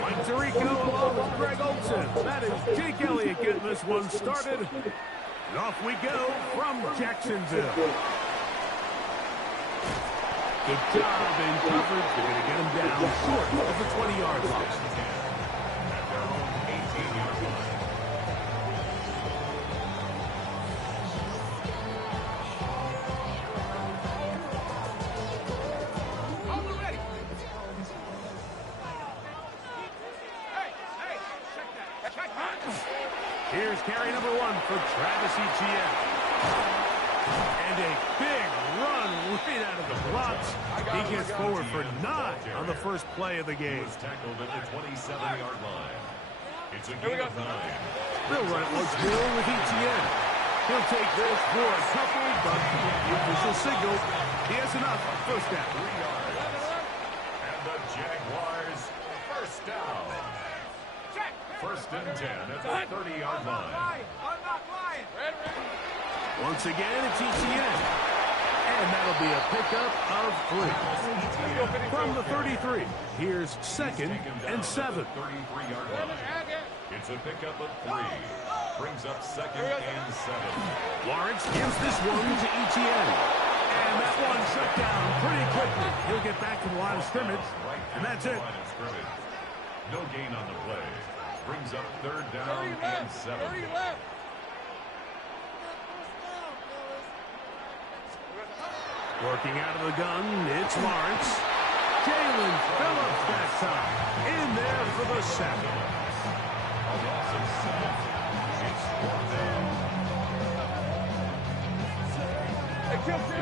Mike Tirico along with Greg Olson. That is Jake Elliott getting this one started. And off we go from Jacksonville. Good job in coverage. They're going to get him down short of the 20-yard line. Here's carry number 1 for Travis Etienne. And a big run right out of the blocks. He gets forward for 9 on the first play of the game. Tackled at the 27-yard line. It's a gain of 9. They'll run it once more with Etienne. He'll take this for a couple, but the official signal, he has enough. First down. 3 yards. And the Jaguars first down. First and 10 at the 30-yard line. Once again, it's Etienne. And that'll be a pickup of 3. From the 33, here's 2nd and 7. 33-yard line. It's a pickup of 3. Brings up 2nd and 7. Lawrence gives this one to Etienne. And that one shut down pretty quickly. He'll get back to the line of scrimmage, and that's it. No gain on the play. Brings up 3rd down and 7. Working out of the gun, it's Lawrence. Jalen Phillips that time. In there for the sack.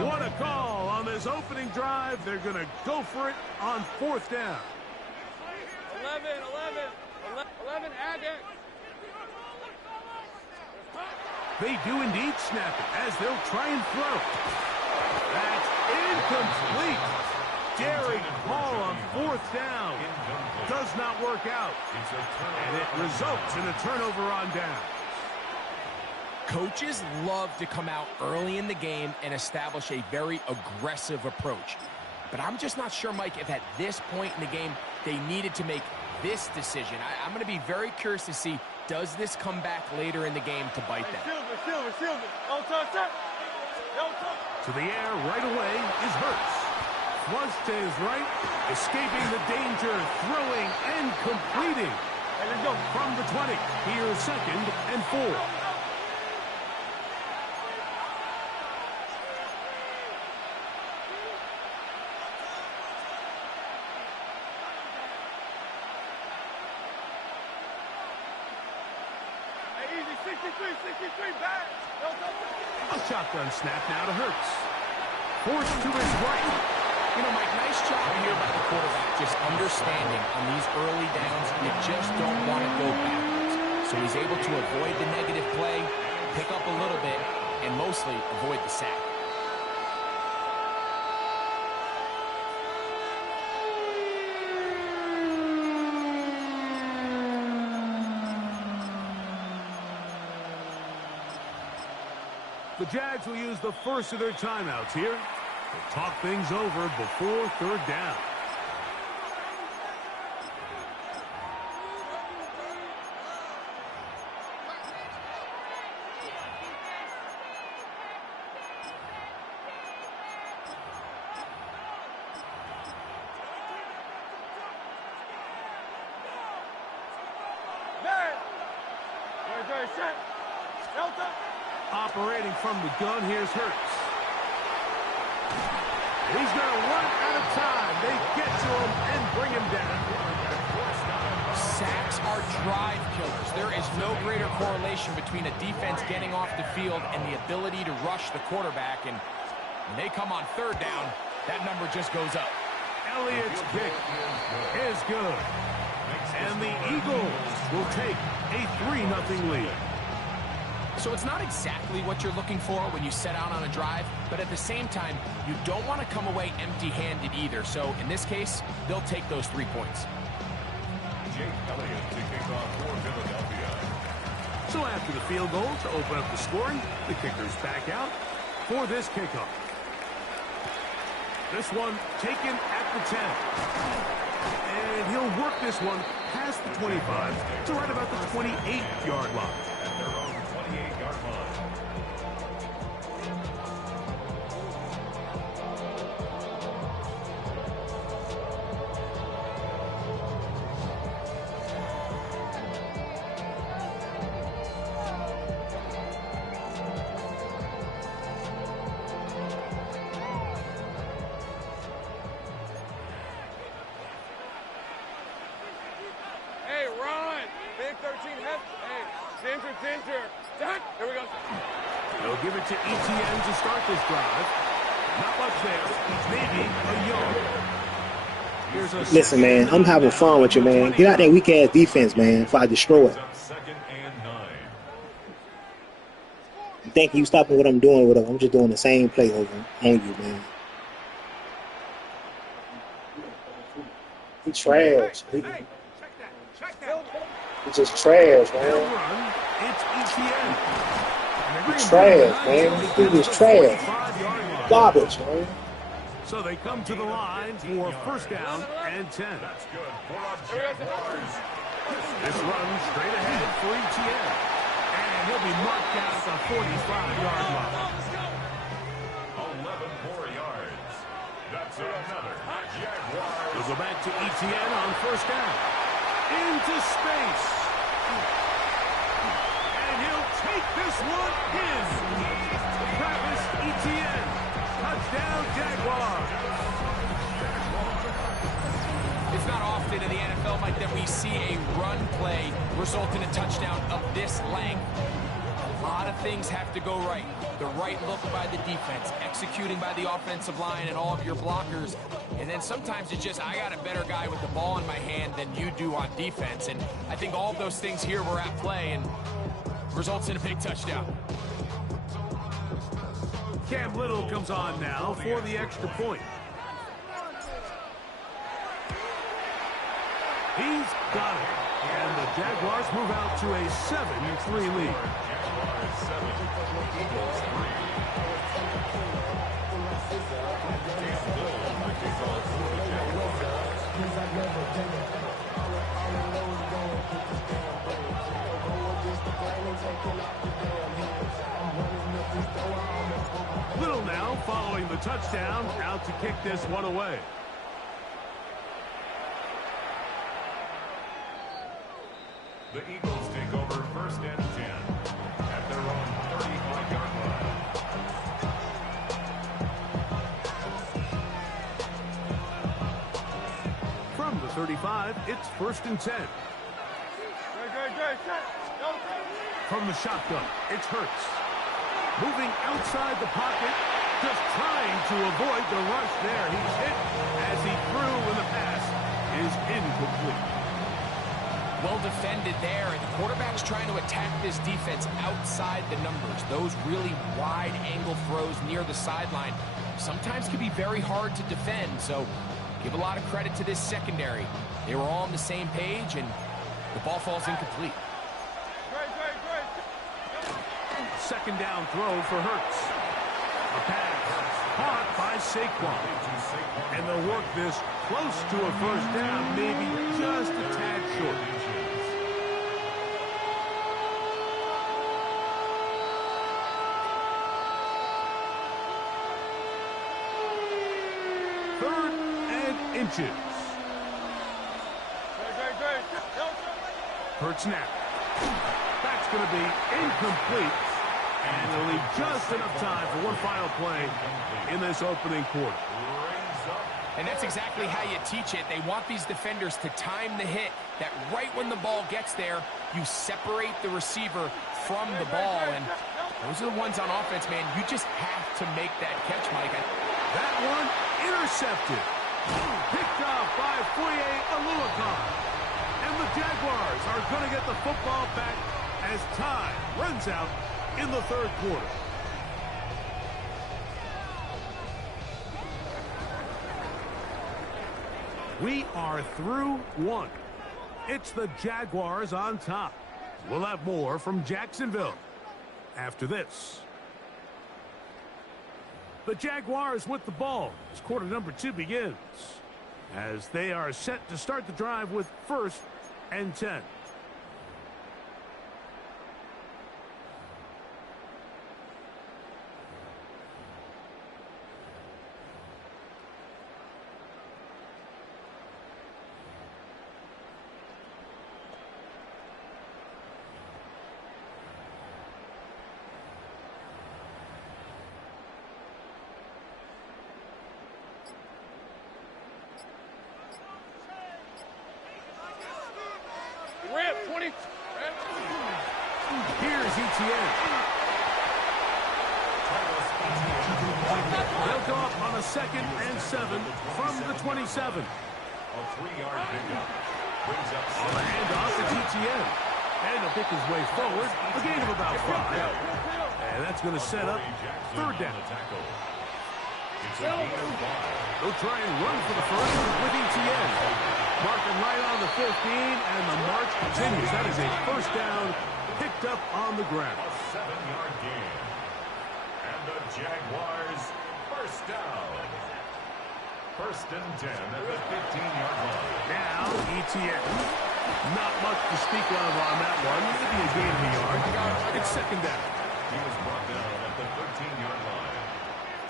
What a call on this opening drive. They're going to go for it on 4th down. 11, add it. They do indeed snap it as they'll try and throw. That's incomplete. Derek Hall on 4th down. Does not work out. And it results in a turnover on down. Coaches love to come out early in the game and establish a very aggressive approach. But I'm just not sure, Mike, if at this point in the game they needed to make this decision. I'm going to be very curious to see, does this come back later in the game to bite them? To the air right away is Hurts. Flush to his right, escaping the danger, throwing and completing. From the 20, here's 2nd and 4. A shotgun snap now to Hurts. Forced to his right. You know, Mike, nice job here by the quarterback, just understanding on these early downs, you just don't want to go backwards. So he's able to avoid the negative play, pick up a little bit, and mostly avoid the sack. The Jags will use the first of their timeouts here to talk things over before 3rd down. Operating from the gun, here's Hurts. He's going to run out of time. They get to him and bring him down. Sacks are drive killers. There is no greater correlation between a defense getting off the field and the ability to rush the quarterback. And when they come on 3rd down, that number just goes up. Elliott's kick is good. And the Eagles will take a 3-0 lead. So it's not exactly what you're looking for when you set out on a drive, but at the same time, you don't want to come away empty-handed either. So in this case, they'll take those 3 points. Jake Elliott to kick off for Philadelphia. So after the field goal to open up the scoring, the kicker's back out for this kickoff. This one taken at the 10. And he'll work this one past the 25 to right about the 28-yard line. At their own 28-yard line. Hey, Ron. Big 13 heft. Hey, Ginger. Duck. Here we go. They'll give it to ETN to start this drive. Not much there. Maybe a yard. Here's a Listen, man, I'm having fun with you, man. Get out that weak-ass defense, man, before I destroy it. Up 2nd and 9. You think you stopping what I'm doing with it? I'm just doing the same play over on you, man. He trash. He just trash, They'll man. run. It's ETN. He trash, man. He is trash. 5-yard line. Garbage, man. So they come to the line for first down and 10. That's good for a Jaguars. This run straight ahead for ETN. And he'll be marked down at the 45-yard line. 11 more yards. That's another Jaguars. They'll go back to ETN on first down. Into space. And he'll take this one in. Travis Etienne. Touchdown, Jaguars. It's not often in the NFL, Mike, that we see a run play result in a touchdown of this length. A lot of things have to go right. The right look by the defense, executing by the offensive line and all of your blockers. And then sometimes it's just, I got a better guy with the ball in my hand than you do on defense. And I think all of those things here were at play and results in a big touchdown. Cam Little comes on now for the extra point. He's got it. And the Jaguars move out to a 7-3 lead. Jaguars 7, Eagles 3. Cam Little on the kickoff for the Jaguars. Little now following the touchdown, out to kick this one away. The Eagles take over first and 10 at their own 35-yard line. From the 35, it's first and 10. From the shotgun, it's Hurts. Moving outside the pocket, just trying to avoid the rush there. He's hit as he threw when the pass is incomplete. Well defended there, and the quarterback's trying to attack this defense outside the numbers. Those really wide angle throws near the sideline sometimes can be very hard to defend, so give a lot of credit to this secondary. They were all on the same page, and the ball falls incomplete. Second down throw for Hurts. A pass caught by Saquon. And they'll work this close to a first down, maybe just a tad short. Third and inches. Hurts now. That's going to be incomplete. And they'll leave just enough time for one final play in this opening quarter. And that's exactly how you teach it. They want these defenders to time the hit, that right when the ball gets there, you separate the receiver from the ball. And those are the ones on offense, man. You just have to make that catch, Mike. That one intercepted. Picked off by Foye Oluokun. And the Jaguars are going to get the football back as time runs out in the third quarter. We are through one. It's the Jaguars on top. We'll have more from Jacksonville after this. The Jaguars with the ball as quarter number 2 begins, as they are set to start the drive with 1st and 10. Rip, 20. Here's ETN. They'll go up on a 2nd and 7 from the 27. A 3-yard pickup. Brings up On the handoff, it's ETN. And he'll pick his way forward. A gain of about 5. And that's going to set up 3rd down. It's a gain of 5. They'll try and run for the first with ETN. Marking right on the 15, and the march continues. That is a 1st down picked up on the ground. A 7-yard gain. And the Jaguars 1st down. 1st and 10 at the 15-yard line. Now, ETN. Not much to speak of on that one. Maybe a gain of a yard. It's 2nd down. He was brought down at the 13-yard line.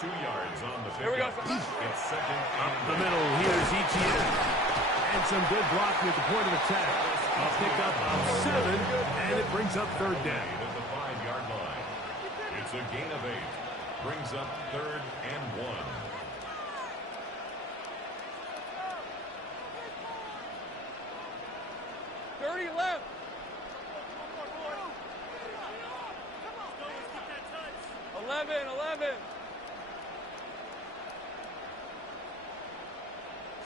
2 yards on the Here we go. pickup. It's 2nd Up and the middle, here's ETN. And some good blocking at the point of attack. A pickup of 7, and it brings up 3rd down. at the 5-yard line. It's a gain of 8. Brings up 3rd and 1. Left. 11.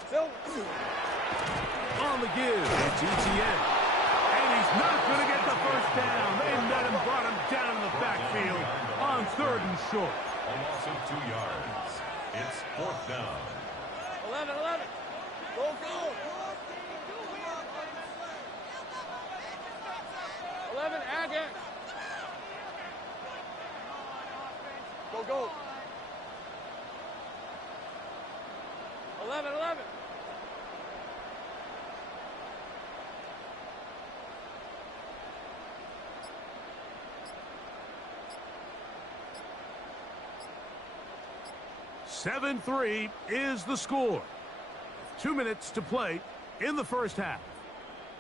Still. On the give, it's ETN. And he's not going to get the 1st down. They met him, brought him down in the backfield on 3rd and short. A loss of 2 yards. It's 4th down. 11. Go. 11, again. Go. 11. Seven 3 is the score. 2 minutes to play in the 1st half.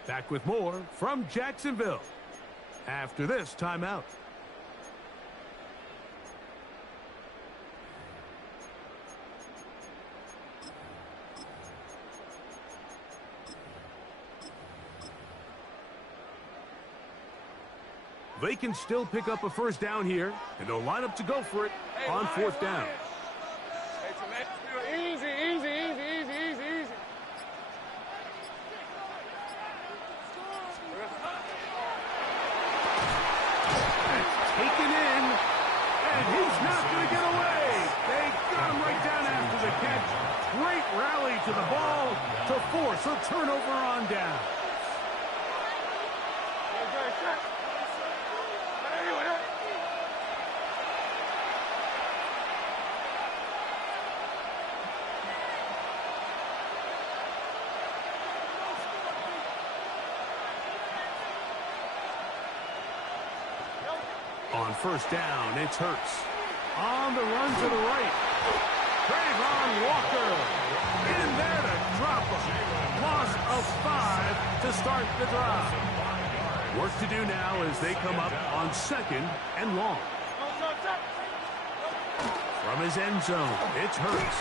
Back with more from Jacksonville after this timeout. They can still pick up a 1st down here, and they'll line up to go for it on 4th down. Easy. Taken in, and he's not going to get away. They got him right down after the catch. Great rally to the ball to force a turnover on down. On 1st down, it's Hurts. On the run to the right. Trayvon Walker in there to drop him. Loss of 5 to start the drive. Work to do now as they come up on 2nd and long. From his end zone, it's Hurts.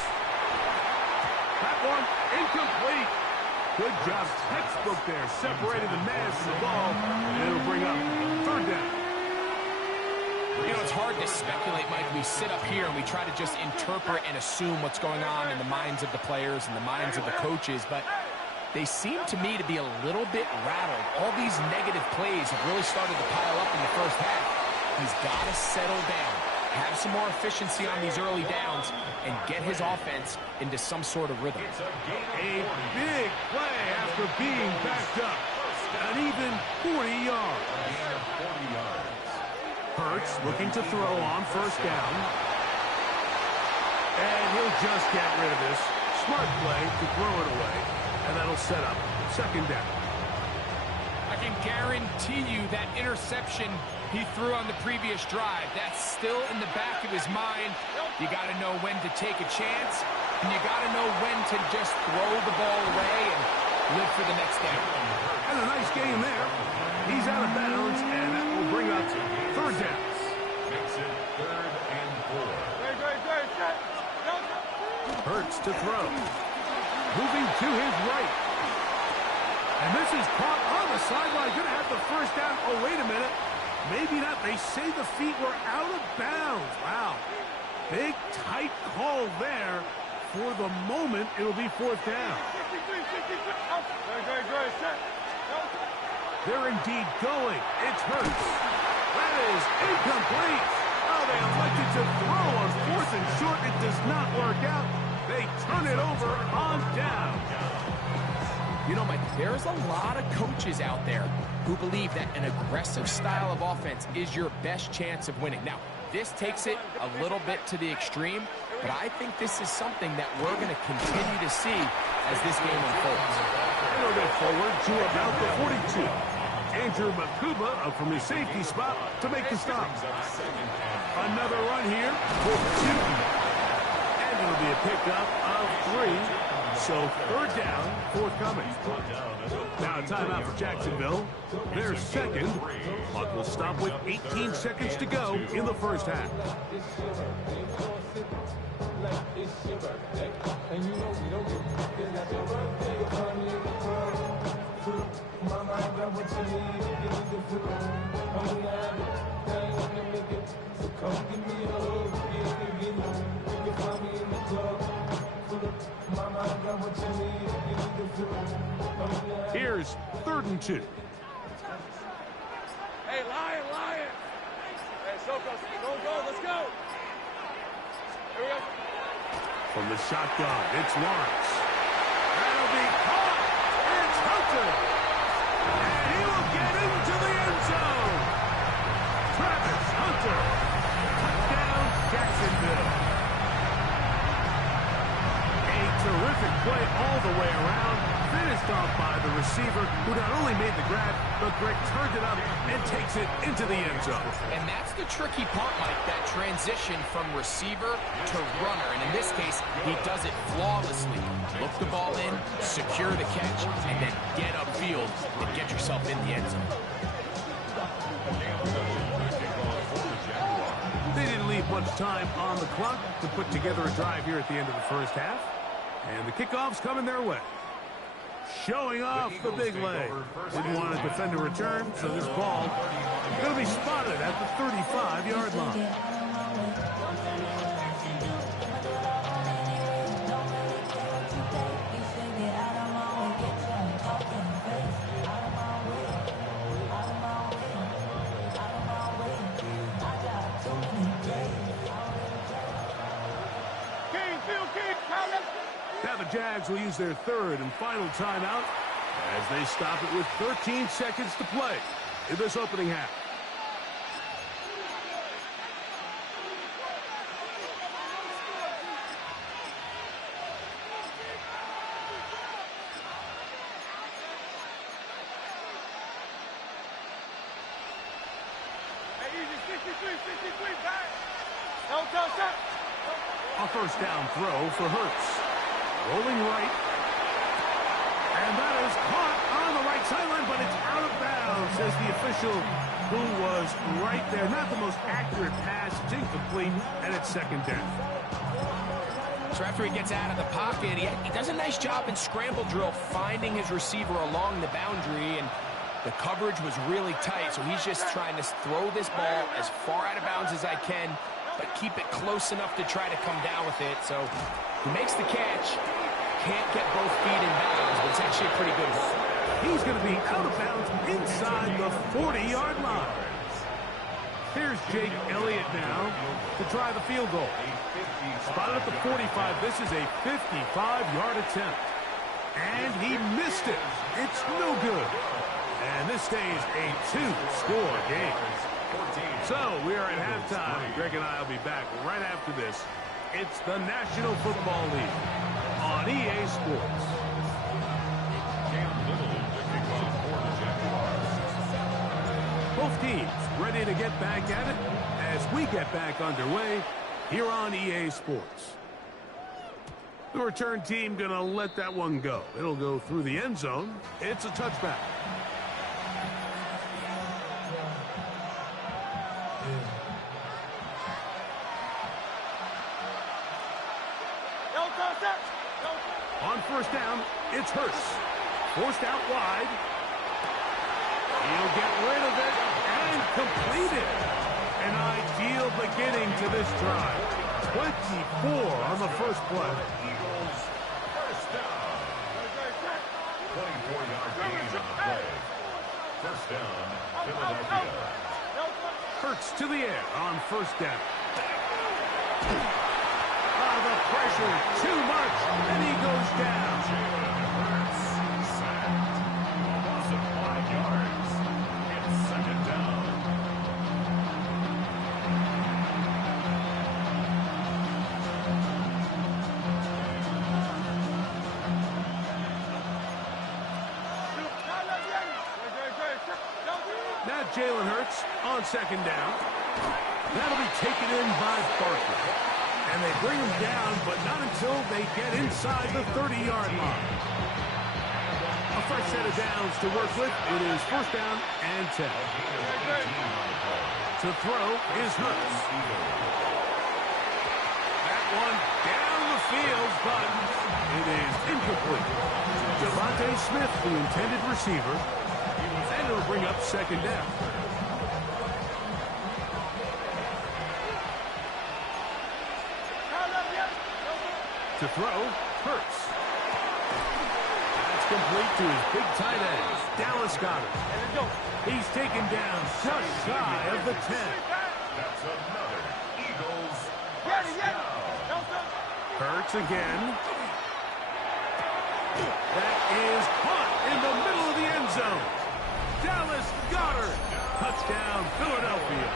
That one incomplete. Good job, textbook there. Separated the man from the ball, and it'll bring up 3rd down. You know, it's hard to speculate, Mike. We sit up here and we try to just interpret and assume what's going on in the minds of the players and the minds of the coaches, but they seem to me to be a little bit rattled. All these negative plays have really started to pile up in the 1st half. he's got to settle down, have some more efficiency on these early downs, and get his offense into some sort of rhythm. A big play after being backed up. An even 40 yards. Hurts looking to throw on first down. And he'll just get rid of this. Smart play to throw it away. And that'll set up second down. I can guarantee you that interception he threw on the previous drive, that's still in the back of his mind. You got to know when to take a chance, and you got to know when to just throw the ball away and live for the next down. And a nice game there. He's out of bounds, and that will bring up third down. Makes it 3rd and 4. Hurts to throw. Moving to his right. And this is caught on the sideline. Going to have the first down. Oh, wait a minute. Maybe not. They say the feet were out of bounds. Wow. Big, tight call there. For the moment, it'll be fourth down. They're indeed going. It's Hurts. That is incomplete. Oh, they elected to throw on 4th and short. It does not work out. They turn it over on down. You know, Mike, there's a lot of coaches out there who believe that an aggressive style of offense is your best chance of winning. Now, this takes it a little bit to the extreme, but I think this is something that we're going to continue to see as this game unfolds. A little bit forward to about the 42. Andrew Makuba up from his safety spot to make the stop. Another run here for 2. And it'll be a pickup of 3. So third down, forthcoming. Now a timeout for Jacksonville. Their second. Clock will stop with 18 seconds to go in the first half. Here's 3rd and 2. Hey, Lion. Hey, Soko, go, let's go. Here we go. From the shotgun, it's Lawrence. That'll be caught. It's Hunter. And he will get into the end zone. Travis Hunter. Touchdown, Jacksonville. A terrific play all the way around. Finished off by the receiver, who not only made the grab, but Greg turned it up and takes it into the end zone. And that's the tricky part, Mike, that transition from receiver to runner. And in this case, he does it flawlessly. Look the ball in, secure the catch, and then get upfield and get yourself in the end zone. They didn't leave much time on the clock to put together a drive here at the end of the first half. And the kickoff's coming their way. Showing off the big leg. Didn't want to defend a return, so this ball going to be spotted at the 35-yard line. Now the Jags will use their 3rd and final timeout as they stop it with 13 seconds to play in this opening half. A first down throw for Hurts. Rolling right. And that is caught on the right sideline, but it's out of bounds, says the official who was right there. Not the most accurate pass. It's incomplete, and it's second down. So after he gets out of the pocket, he does a nice job in scramble drill finding his receiver along the boundary, and the coverage was really tight, so he's just trying to throw this ball as far out of bounds as I can, but keep it close enough to try to come down with it. So he makes the catch, can't get both feet in bounds, but it's actually a pretty good hold. He's going to be out of bounds inside the 40-yard line. Here's Jake Elliott now to try the field goal. Spotted at the 45. This is a 55-yard attempt. And he missed it. It's no good. And this stays a 2-score game. So we are at halftime. Greg and I will be back right after this. It's the National Football League on EA Sports. Both teams ready to get back at it as we get back underway here on EA Sports. The return team going to let that one go. It'll go through the end zone. It's a touchback. On first down, it's Hurts. Forced out wide. He'll get rid of it and complete it. An ideal beginning to this drive. 24 on the first play. Eagles first down. 24-yard gain on the play. First down, Philadelphia. Hurts to the air on first down. The pressure, too much, and he goes down. Hurts sacked. Loss of 5 yards. It's second down. Now Jalen Hurts on second down. That'll be taken in by Barkley. And they bring him down, but not until they get inside the 30-yard line. A fresh set of downs to work with. It is first down and 10. To throw is Hurts. That one down the field, but it is incomplete. Devontae Smith, the intended receiver, and it'll bring up second down. To throw, Hurts. That's complete to his big tight end, Dallas Goedert. He's taken down just shy of the 10. That's another Eagles first down. Hurts again. That is caught in the middle of the end zone. Dallas Goedert. Touchdown, Philadelphia.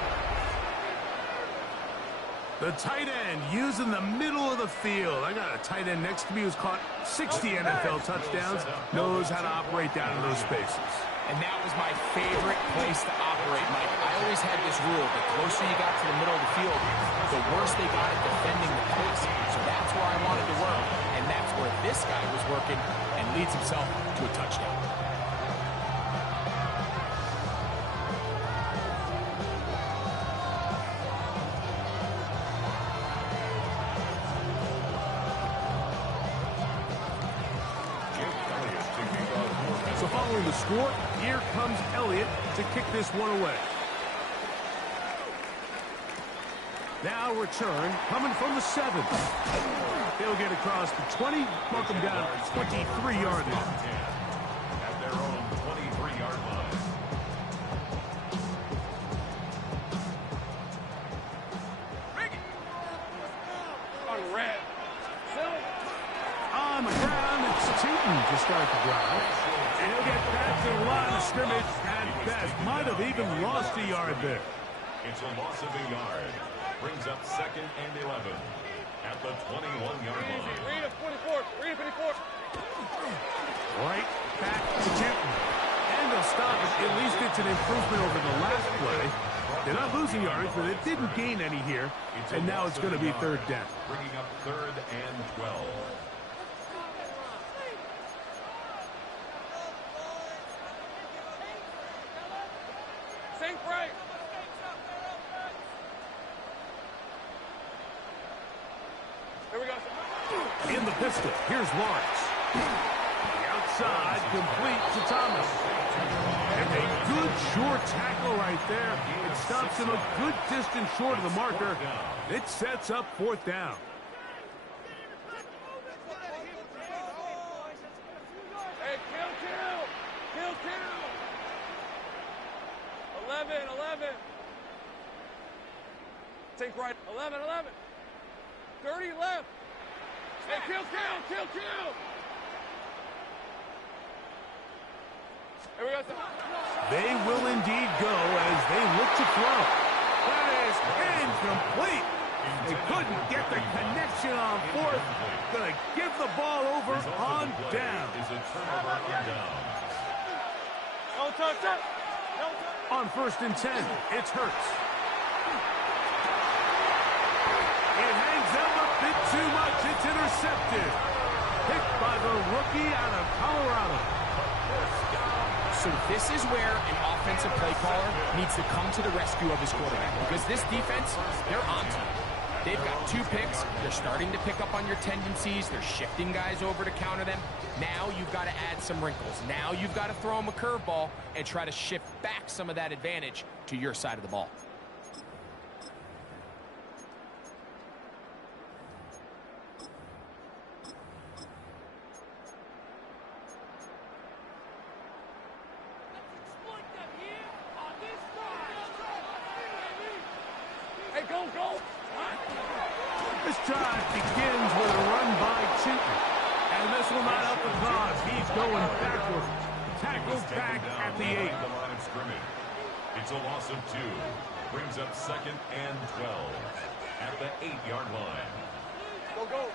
The tight end using the middle of the field. I got a tight end next to me who's caught 60 NFL touchdowns, knows how to operate down in those spaces. And that was my favorite place to operate, Mike. I always had this rule. The closer you got to the middle of the field, the worse they got at defending the pass. So that's where I wanted to work. And that's where this guy was working and leads himself to a touchdown. So following the score, here comes Elliott to kick this one away. Now return coming from the 7. They'll get across the 20, mark them down at 23-yard line. At their own 23-yard line. On red. On the ground, it's Tootin to start the drive. And he'll get back to the line of scrimmage at best. Might have even lost a yard there. It's a loss of a yard. Brings up second and 11 at the 21-yard line. Read a 44. Read a 54. Right back to Tootin. And they'll stop it. At least it's an improvement over the last play. They're not losing yards, but it didn't gain any here. And now it's going to be third down. Bringing up third and 12. Sink right. Here we go. In the pistol, here's Lawrence. The outside, complete to Thomas. And a good short tackle right there. It stops him a good distance short of the marker. It sets up fourth down. Hey, kill. 11. Take right. 11, 11. 30 left. Hey, kill. Here we go. They will indeed go as they look to throw. That is incomplete. They couldn't get the connection on fourth. Gonna give the ball over on down. Is a turnover on down. No touch it. On 1st and 10, it's Hurts. It hangs up a bit too much. It's intercepted. Picked by the rookie out of Colorado. So this is where an offensive play caller needs to come to the rescue of his quarterback, because this defense, they're on to you. They've got 2 picks. They're starting to pick up on your tendencies. They're shifting guys over to counter them. Now you've got to add some wrinkles. Now you've got to throw them a curveball and try to shift back some of that advantage to your side of the ball. Hey, go. This drive begins with a run by Chitton. And this will not help the cause. He's going backwards. Tackled back at the 8. The line of scrimmage. It's a loss of 2. Brings up 2nd and 12 at the 8-yard line. Go.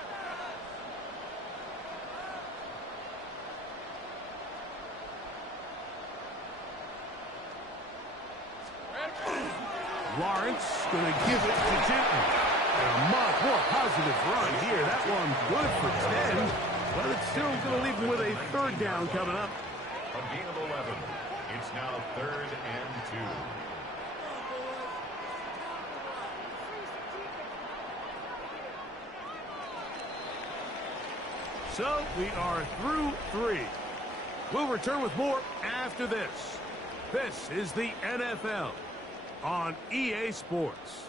Lawrence going to give it to Chitton. And a much more positive run here. That one good for 10. But it's still going to leave him with a 3rd down coming up. A gain of 11. It's now 3rd and 2. So we are through 3. We'll return with more after this. This is the NFL on EA Sports.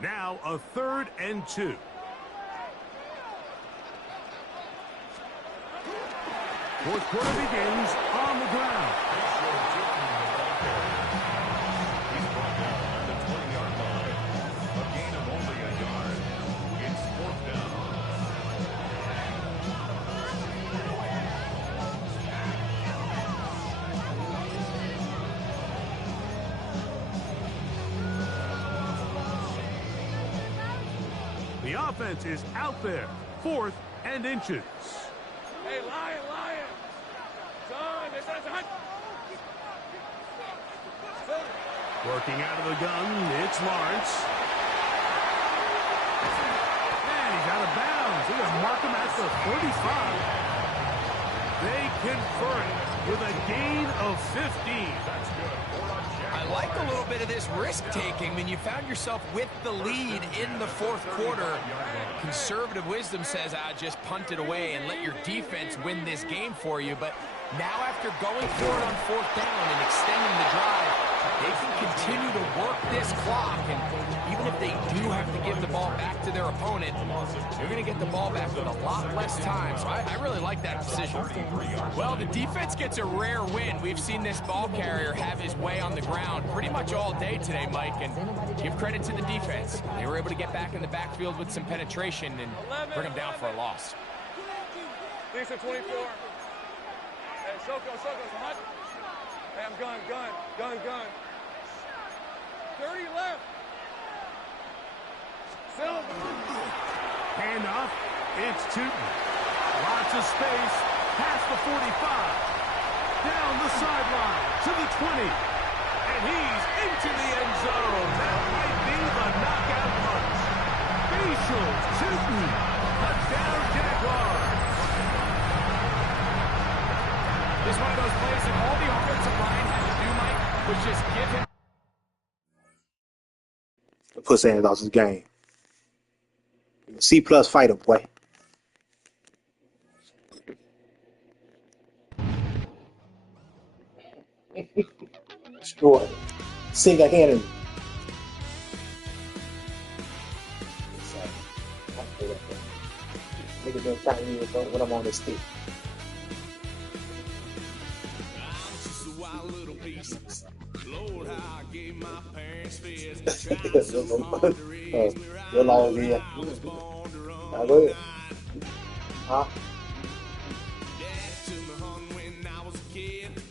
Now a 3rd and 2. Fourth quarter begins on the ground. He's brought down at the 20-yard line. A gain of only a yard. It's 4th down. The offense is out there. 4th and inches. Hey, Lion. Son, they said it's a hunt. Working out of the gun, it's Lawrence. And he's out of bounds. They're going to mark him at the 35. They convert it with a gain of 15. That's good. I like a little bit of this risk-taking. When you found yourself with the lead in the 4th quarter, conservative wisdom says, just punt it away and let your defense win this game for you. But now after going for it on 4th down and extending the drive, they can continue to work this clock. And even if they do have to give the ball back to their opponent, they're going to get the ball back with a lot less time. So I really like that decision. Well, the defense gets a rare win. We've seen this ball carrier have his way on the ground pretty much all day today, Mike. And give credit to the defense. They were able to get back in the backfield with some penetration and bring them down for a loss. Lisa 24. Hey, Soko, hunt. Hey, I'm gun. 30 left. Silver. Handoff. It's Tootin. Lots of space. Past the 45. Down the sideline to the 20. And he's into the end zone. That might be the knockout punch. Facial Tootin. Touchdown Jaguars. This is one of those plays that all the offensive line had to do, Mike, was just give him. Put Sanders out this game. C+ fighter, boy. Destroyed. Single-handedly. Niggas been Chinese when I'm on this stick. Real long again. Go ahead. Huh?